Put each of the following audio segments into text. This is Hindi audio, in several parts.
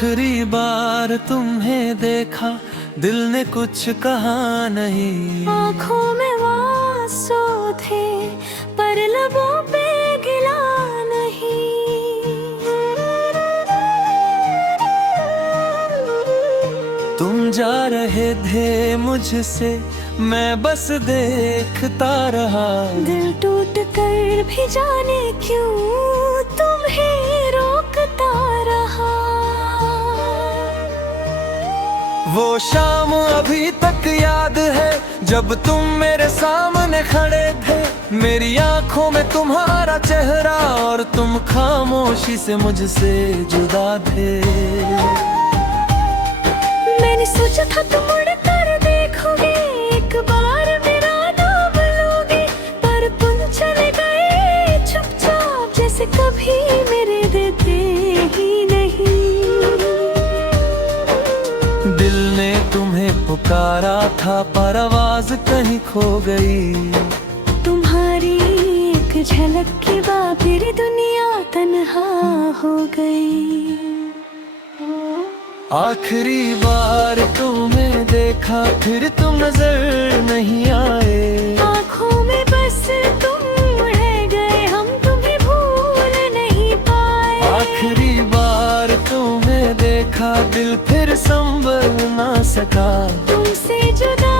आखिरी बार तुम्हें देखा, दिल ने कुछ कहा नहीं। आँखों में आंसू थे पर लबों पे गिला नहीं। तुम जा रहे थे मुझसे, मैं बस देखता रहा। दिल टूट कर भी जाने क्यों तुम्हें रोकता रहा। वो शाम अभी तक याद है जब तुम मेरे सामने खड़े थे। मेरी आंखों में तुम्हारा चेहरा और तुम खामोशी से मुझसे जुदा थे। मैंने सोचा था तुम मुड़ कर देखोगे, एक बार मेरा नाम लोगे, पर तुम चले गए चुपचाप जैसे कभी मेरे देते ही नहीं। दिल ने तुम्हें पुकारा था पर आवाज कहीं खो गई। तुम्हारी एक झलक के बाद मेरी दुनिया तन्हा हो गई। आखिरी बार तुम्हें देखा, फिर तुम नजर नहीं आए। आँखों में बस तुम रह गए, हम तुम्हें भूल नहीं पाए। आखिरी बार तुम्हें देखा, दिल फिर संभल ना सका। तुमसे जुदा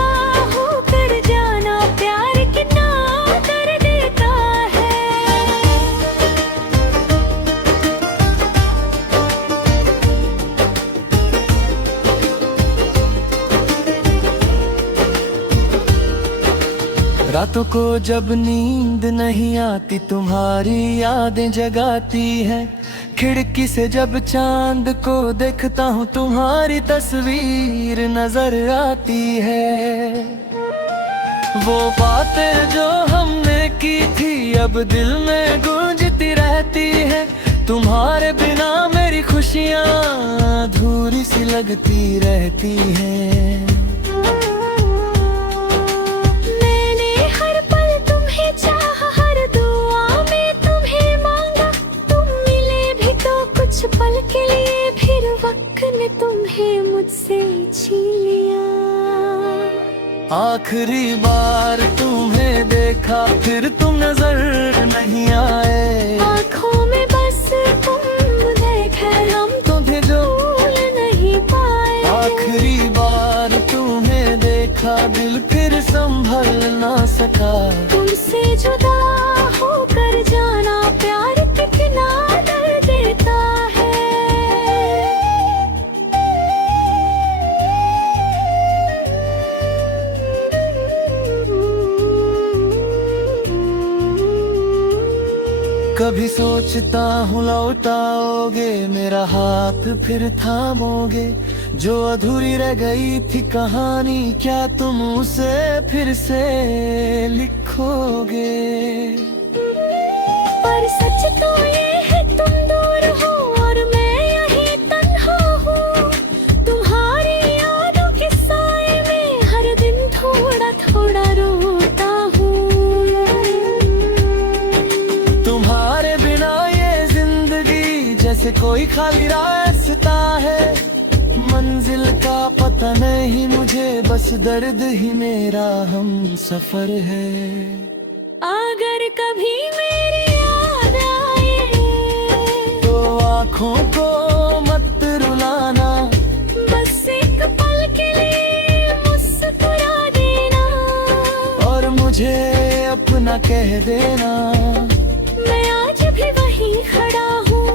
होकर जाना प्यार कितना कर देता है। रातों को जब नींद नहीं आती, तुम्हारी यादें जगाती हैं। खिड़की से जब चांद को देखता हूँ, तुम्हारी तस्वीर नजर आती है। वो बातें जो हमने की थी अब दिल में गूंजती रहती है। तुम्हारे बिना मेरी खुशियाँ अधूरी सी लगती रहती हैं। मैंने हर पल तुम्हें चाहा, हर दुआ में तुम्हें मांगा। तुम मिले भी तो कुछ पल के लिए, फिर वक्त ने तुम्हें मुझसे छीन लिया। आखिरी बार तुम्हें देखा, फिर तुम नजर नहीं आए। आँखों में बस तुम देखकर हम तुम्हें जो भूल नहीं पाए। आखिरी बार तुम्हें देखा, दिल फिर संभल ना सका। तुमसे जुदा होकर जाना प्यार कितना दर्द देता है। कभी सोचता हूँ लौटाओगे मेरा हाथ, फिर थामोगे। जो अधूरी रह गई थी कहानी, क्या तुम उसे फिर से लिखोगे? पर सच तो ये है तुम दूर हो और मैं यहीं तन्हा हूँ। तुम्हारी यादों के साए में हर दिन थोड़ा थोड़ा रोता हूँ। तुम्हारे बिना ये जिंदगी जैसे कोई खाली रास्ता है। मंजिल का पता नहीं मुझे, बस दर्द ही मेरा हम सफर है। अगर कभी मेरी याद आए तो आँखों को मत रुलाना, बस एक पल के लिए मुस्कुरा देना। और मुझे अपना कह देना। मैं आज भी वहीं खड़ा हूँ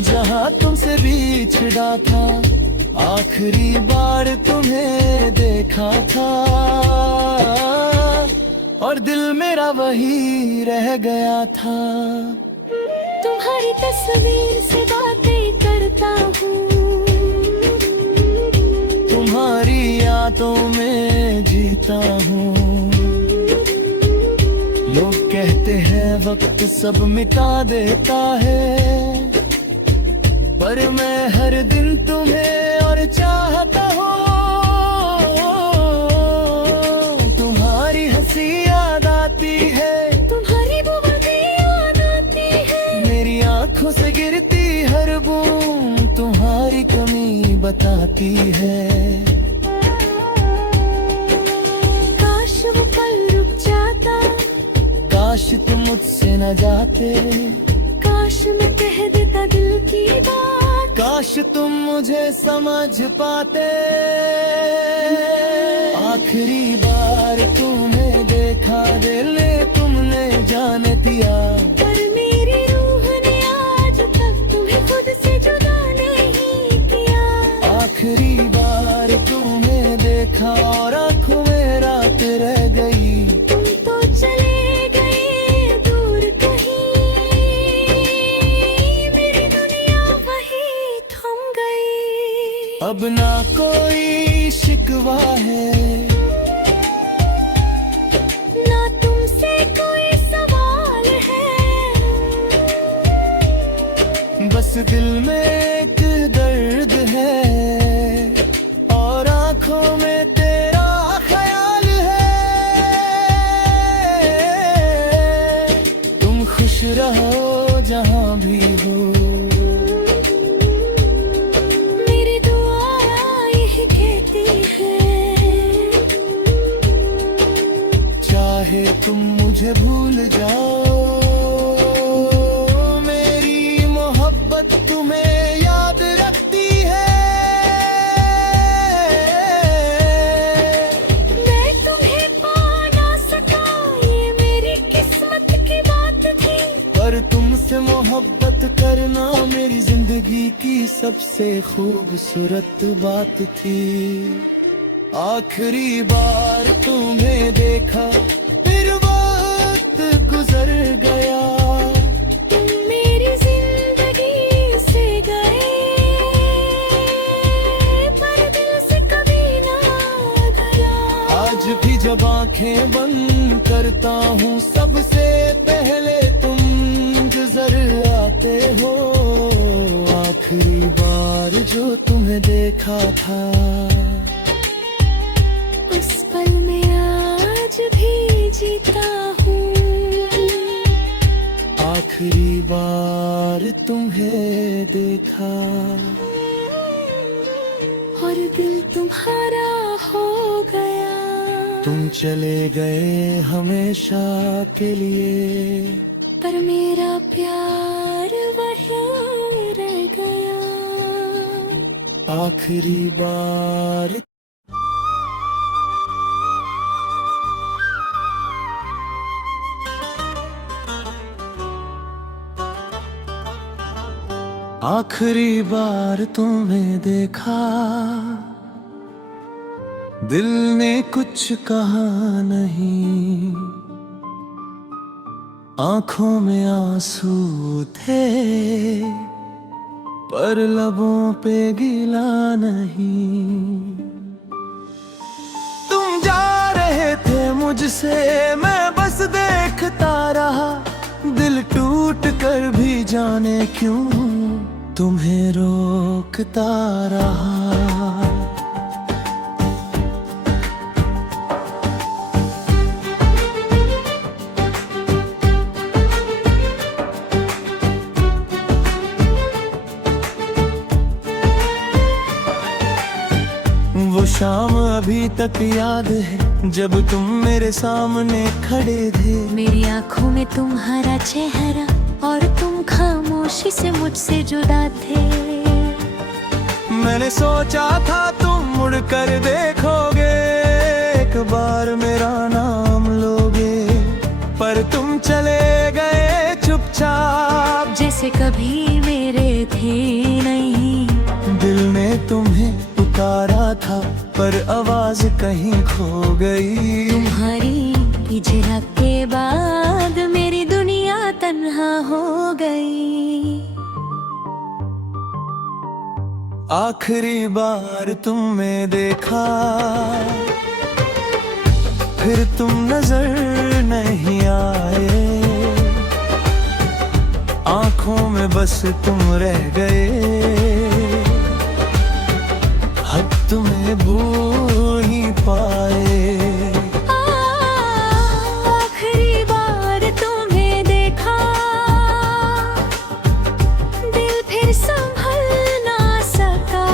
जहाँ तुमसे बिछड़ा था, आखिरी बार तुम्हें देखा था। और दिल मेरा वही रह गया था। तुम्हारी तस्वीर से बातें करता हूँ। तुम्हारी यादों में जीता हूँ। लोग कहते हैं वक्त सब मिटा देता है, पर मैं हर दिन तुम्हें और चाहता हूँ। तुम्हारी हंसी याद आती है, तुम्हारी वो बातें याद आती है। मेरी आंखों से गिरती हर बूंद तुम्हारी कमी बताती है। काश वो पल रुक जाता, काश तुम मुझसे न जाते, काश मैं कह देता दिल की बात, काश तुम मुझे समझ पाते। आखिरी बार तुम्हें देखा दिल ने तुमने जाने दिया, पर मेरी रूह ने आज तक तुम्हें खुद से जुदा नहीं किया। आखिरी बार तुम्हें देखा और आंखों में रात रह गई। तुम तो चले गए दूर कहीं, मेरी दुनिया वही थम गई। अब ना कोई शिकवा है, ना तुमसे कोई सवाल है, बस दिल में एक दर्द है और आंखों में तेरा ख्याल है। तुम खुश रहो जहां भी हो, मेरी दुआ यही कहती है। चाहे तुम मुझे भूल जाओ, मेरी मोहब्बत तुम्हें याद रखती है। मैं तुम्हें पा ना सका, ये मेरी किस्मत की बात थी, पर तुमसे मोहब्बत करना मेरी जिंदगी की सबसे खूबसूरत बात थी। आखिरी बार तुम्हें देखा फिर वक्त गुजर गया, तुम मेरी जिंदगी से गए, पर दिल से कभी ना गया। आज भी जब आंखें बंद करता हूँ सबसे पहले तुम गुजर आते हो। आखिरी बार जो तुम्हें देखा था, उस पल में आज भी जीता हूँ। आखिरी बार तुम्हें देखा और दिल तुम्हारा हो गया। तुम चले गए हमेशा के लिए, पर मेरा प्यार वहीं रह गया। आखिरी बार। आखिरी बार तुम्हें देखा, दिल ने कुछ कहा नहीं, आंखों में आंसू थे पर लबों पे गिला नहीं। तुम जा रहे थे मुझसे, मैं बस देखता रहा, दिल टूट कर भी जाने क्यों तुम्हें रोकता रहा। वो शाम अभी तक याद है जब तुम मेरे सामने खड़े थे। मेरी आंखों में तुम्हारा चेहरा और तुम खामोशी से मुझसे जुदा थे। मैंने सोचा था तुम मुड़ कर देखोगे, एक बार मेरा नाम लोगे, पर तुम चले गए चुपचाप, जैसे कभी मेरे थे नहीं। दिल ने तुम्हें पुकारा था पर आवाज कहीं खो गई। तुम्हारी हिजरत के बाद मेरी दुनिया तन्हा हो गई। आखिरी बार तुमने देखा, फिर तुम नजर नहीं आए, आंखों में बस तुम रह गए। अब तुम्हें भूल ही पाए। आखिरी बार तुम्हें देखा, दिल फिर संभल ना सका,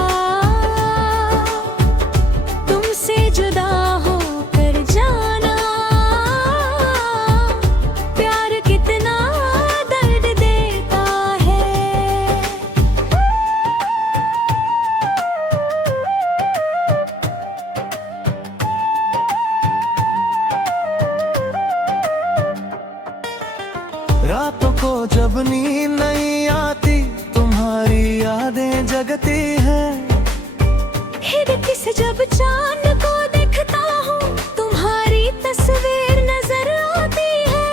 जब नींद नहीं आती तुम्हारी यादें जगती हैं। खिड़की से जब चांद को देखता हूँ तुम्हारी तस्वीर नजर आती है।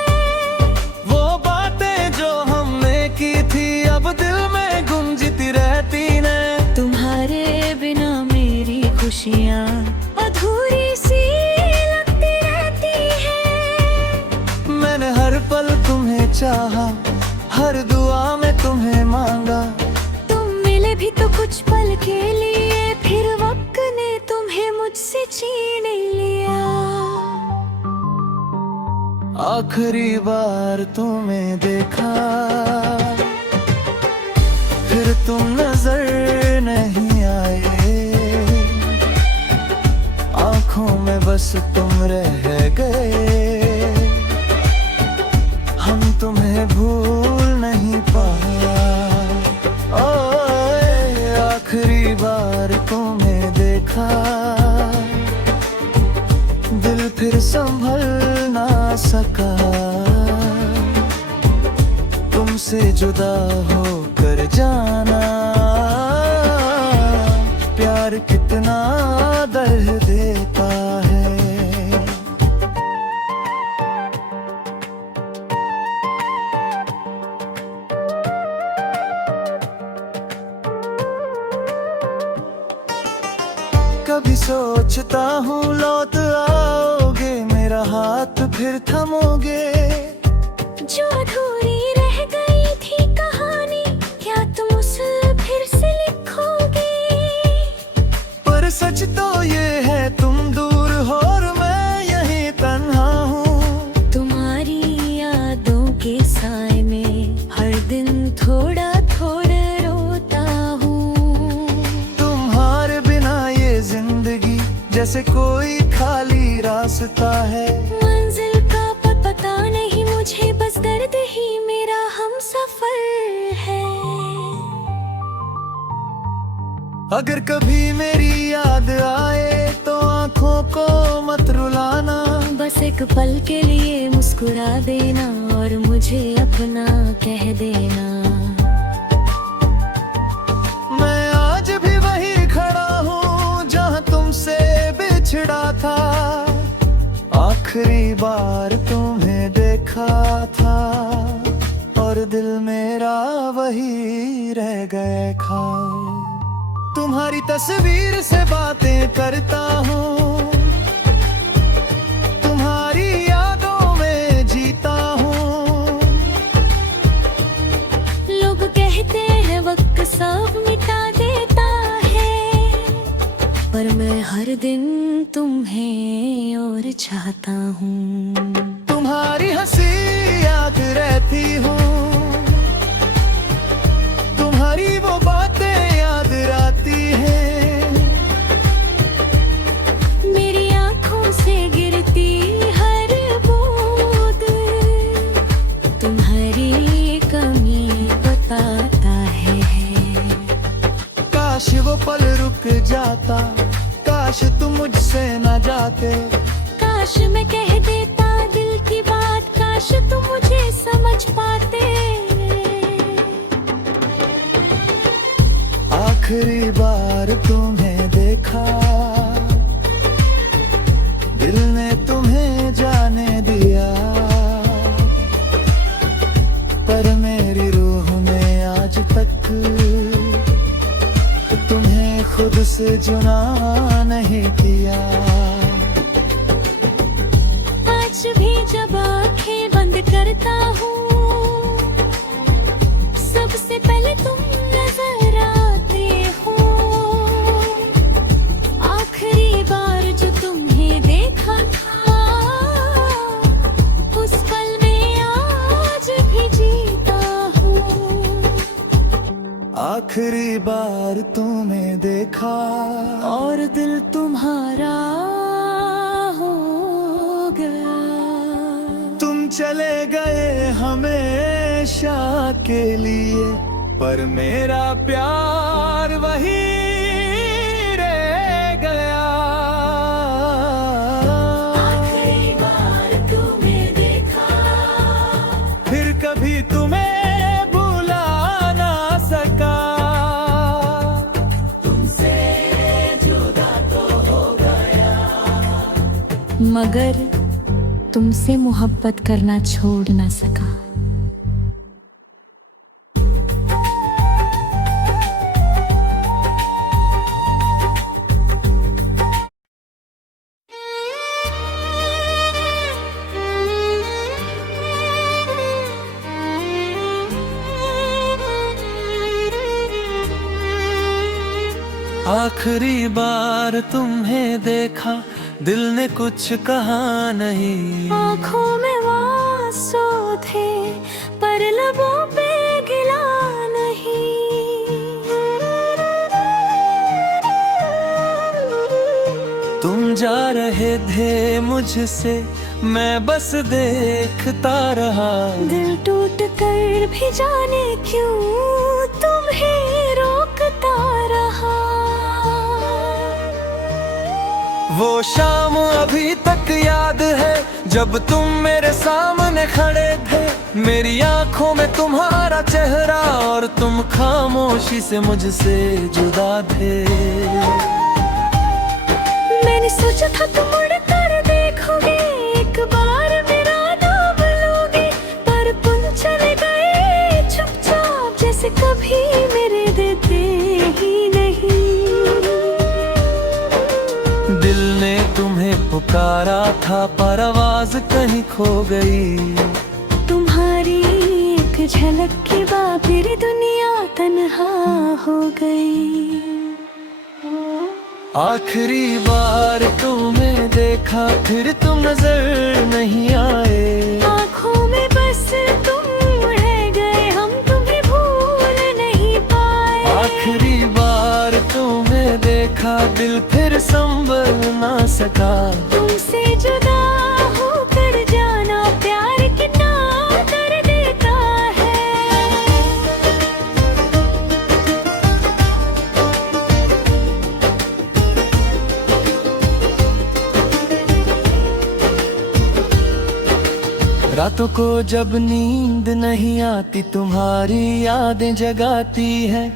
वो बातें जो हमने की थी अब दिल में गुंजती रहती ने। तुम्हारे बिना मेरी खुशियाँ अधूरी सी लगती रहती है। मैंने हर पल तुम्हें चाहा, हर दुआ में तुम्हें मांगा। तुम मिले भी तो कुछ पल के लिए, फिर वक्त ने तुम्हें मुझसे छीन लिया। आखिरी बार तुम्हें देखा, फिर तुम नजर नहीं आए। आंखों में बस तुम रह गए, हम तुम्हें भूल नहीं पाया। ओए आखिरी बार तुम्हें देखा, दिल फिर संभल ना सका। तुमसे जुदा होकर जाना, प्यार कितना दर्द देता है। कभी सोचता हूँ लौट आओगे, मेरा हाथ फिर थमोगे। जो अधूरी रह गई थी कहानी, क्या तुम उसे फिर से लिखोगे? पर सच तो ये है तुम दूर हो और मैं यहीं तन्हा हूँ। तुम्हारी यादों के साए में हर दिन थोड़ा थोड़ा रोता हूँ। तुम्हारे बिना ये जिंदगी जैसे कोई खाली रास्ता है। मंजिल का पता नहीं मुझे, बस दर्द ही मेरा हमसफर है। अगर कभी मेरी याद आए तो आंखों को मत रुलाना। बस एक पल के लिए मुस्कुरा देना और मुझे अपना कह देना। मैं आज भी वही खड़ा हूँ जहाँ तुमसे बिछड़ा था। आखिरी बार तुम्हें देखा था और दिल मेरा वही रह गया था। तुम्हारी तस्वीर से बातें करता हूँ, तुम्हारी यादों में जीता हूँ। लोग कहते हैं वक्त सब मिटा देता है, पर मैं हर दिन तुम्हें और चाहता हूँ। तुम्हारी हंसी याद रहती हूँ, तुम्हारी वो बातें याद आती हैं। मेरी आँखों से गिरती हर बूंद तुम्हारी कमी बताता है। काश वो पल रुक जाता, काश तुम मुझसे न जाते। काश मैं कह देता दिल की बात, काश तुम मुझे समझ पाते। आखिरी बार तुम्हें देखा, दिल ने तुम्हें जाने दिया। पर मेरी रूह ने आज तक तुम्हें खुद से जुदा नहीं किया। आज भी जब आंखें बंद करता हूँ, सबसे पहले तुम नजर आते हो। आखिरी बार जो तुम्हें देखा था, उस पल में आज भी जीता हूँ। आखिरी बार तुम्हें देखा और दिल तुम्हारा हो गया। तुम चले गए हमेशा के लिए, पर मेरा प्यार वही रह गया। आखिरी बार तुम्हें देखा, फिर कभी तुम्हें मगर तुमसे मोहब्बत करना छोड़ ना सका। आखिरी बार तुम्हें देखा, दिल ने कुछ कहा नहीं। आँखों में आंसू थे पर लबों पे गिला नहीं। तुम जा रहे थे मुझसे, मैं बस देखता रहा। दिल टूट कर भी जाने क्यों तुम्हें रोकता रहा। वो शाम अभी तक याद है जब तुम मेरे सामने खड़े थे। मेरी आंखों में तुम्हारा चेहरा और तुम खामोशी से मुझसे जुदा थे। मैंने सोचा था तुम मुड़ कर देखोगे, एक बार मेरा नाम लोगे, पर तुम चले गए चुपचाप जैसे कभी मेरे देते ही नहीं। दिल ने तुम्हें पुकारा था पर आवाज कहीं खो गई। तुम्हारी एक झलक की बाद मेरी दुनिया तन्हा हो गई। आखिरी बार तुम्हें देखा, फिर तुम नजर नहीं आए। आँखों में बस तुम रह गए, हम तुम्हें भूल नहीं पाए। आखिरी बार तुम्हें देखा, दिल फिर संभल ना सका। तुमसे जुदा होकर जाना प्यार कितना कर देता है। रातों को जब नींद नहीं आती, तुम्हारी यादें जगाती है।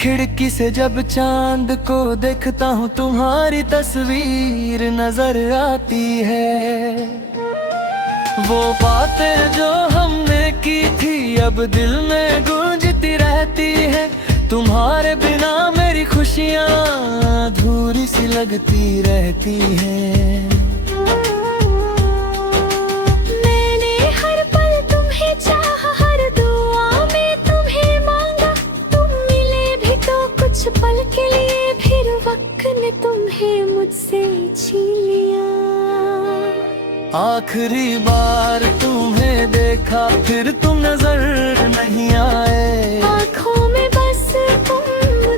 खिड़की से जब चांद को देखता हूँ, तुम्हारी तस्वीर नजर आती है। वो बातें जो हमने की थी अब दिल में गूंजती रहती है। तुम्हारे बिना मेरी खुशियाँ अधूरी सी लगती रहती हैं। मैंने हर पल तुम्हें चाहा, हर दुआ में तुम्हें मांगा। तुम मिले भी तो कुछ पल के लिए, फिर वक्त ने तुम्हें मुझसे छीन लिया। आखिरी बार तुम्हें देखा, फिर तुम नजर नहीं आए। आँखों में बस तुम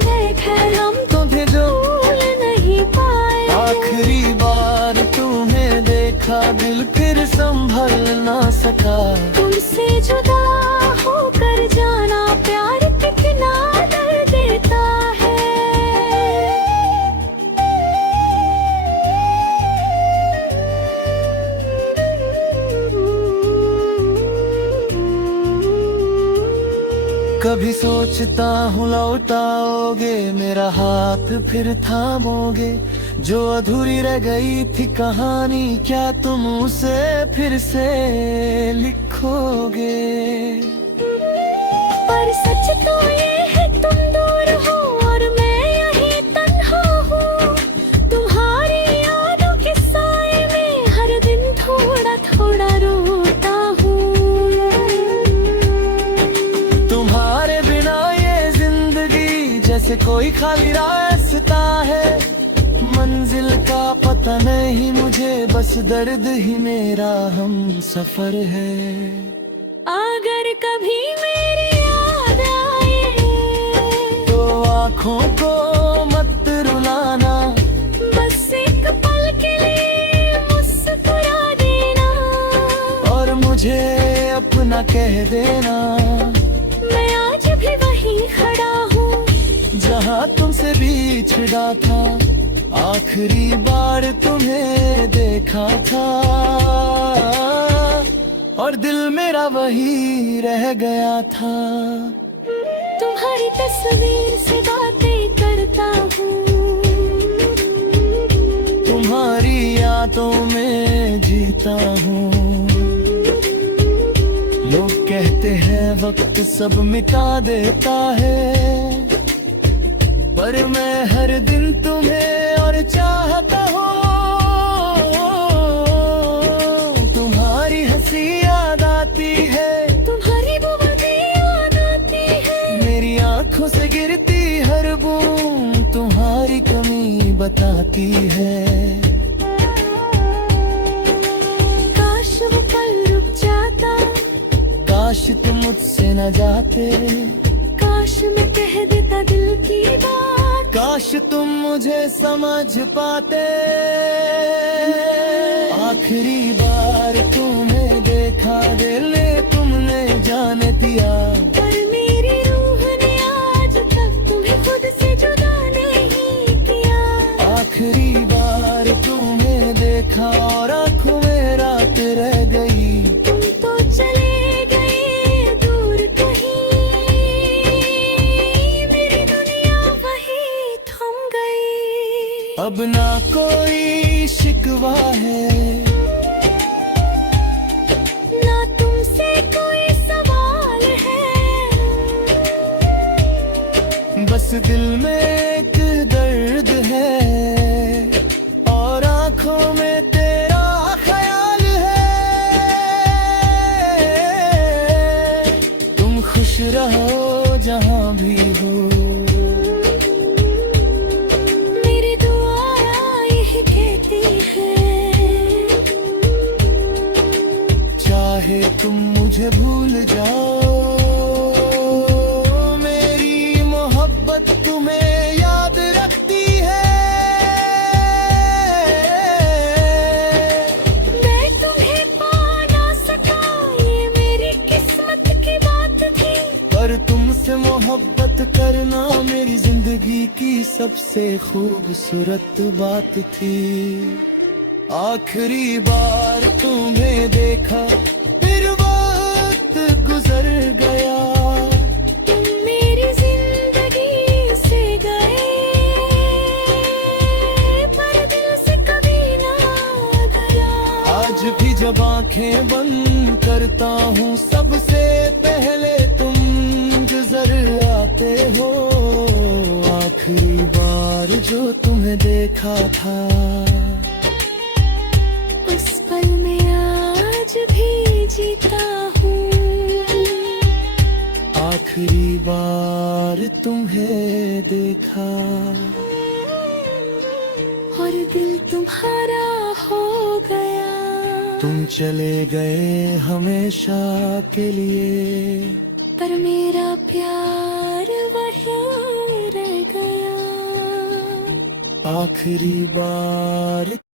देखकर हम तुम्हें भूल नहीं पाए। आखिरी बार तुम्हें देखा, दिल फिर संभल ना सका। तुमसे जुदा होकर जाना प्यार कितना दर्द देता है। कभी सोचता हूँ लौटाओगे मेरा हाथ, फिर थामोगे। जो अधूरी रह गई थी कहानी, क्या तुम उसे फिर से लिखोगे? पर सच तो ये है तुम दूर हो और मैं यहीं तन्हा हूँ। तुम्हारी यादों के साए में हर दिन थोड़ा थोड़ा रोता हूँ। तुम्हारे बिना ये जिंदगी जैसे कोई खाली रास्ता है। मंजिल का पता नहीं मुझे, बस दर्द ही मेरा हम सफर है। अगर कभी मेरी याद आए तो आँखों को मत रुलाना, बस एक पल के लिए मुस्कुरा देना। और मुझे अपना कह देना। मैं आज भी वहीं खड़ा हूँ जहाँ तुमसे बिछड़ा था, आखिरी बार तुम्हें देखा था। और दिल मेरा वही रह गया था। तुम्हारी तस्वीर से बातें करता हूँ। तुम्हारी बातों में जीता हूँ। लोग कहते हैं वक्त सब मिटा देता है, पर मैं हर दिन तुम्हें और चाहता हूँ। तुम्हारी हंसी याद आती है, तुम्हारी बुआई याद आती है, मेरी आंखों से गिरती हर बूंद तुम्हारी कमी बताती है। काश वो पल रुक जाता, काश तुम मुझसे न जाते, काश मैं कह देता दिल की बात, काश तुम मुझे समझ पाते। आखिरी बार तुम्हें देखा दिल ने तुमने जाने दिया, पर मेरी रूह ने आज तक तुम्हें खुद से जुदा नहीं किया। आखिरी बार तुम्हें देखा और आंखों में रात रह गई। तुम तो चले गए दूर कहीं, मेरी दुनिया वही थम गई। अब ना कोई शिकवा है, ना तुमसे कोई सवाल है, बस दिल में एक दर्द है और आंखों में तेरा ख्याल है। तुम खुश रहो जहां भी हो, मेरी दुआ यही कहती है। चाहे तुम मुझे भूल जाओ, मेरी मोहब्बत तुम्हें याद रखती है। मैं तुम्हें पा ना सका, ये मेरी किस्मत की बात थी, पर तुमसे मोहब्बत करना मेरी जिंदगी की सबसे खूबसूरत बात थी। आखिरी बार तुम्हें देखा फिर वक्त गुजर गया, तुम मेरी जिंदगी से गए, पर दिल से कभी ना गया। आज भी जब आंखें बंद करता हूँ सबसे पहले तुम गुजर आते हो। आखिरी बार जो तुम्हें देखा था, उस पल में आज भी जीता हूँ। आखिरी बार तुम्हें देखा और दिल तुम्हारा हो गया। तुम चले गए हमेशा के लिए, पर मेरा प्यार वहीं रह गया। आखिरी बार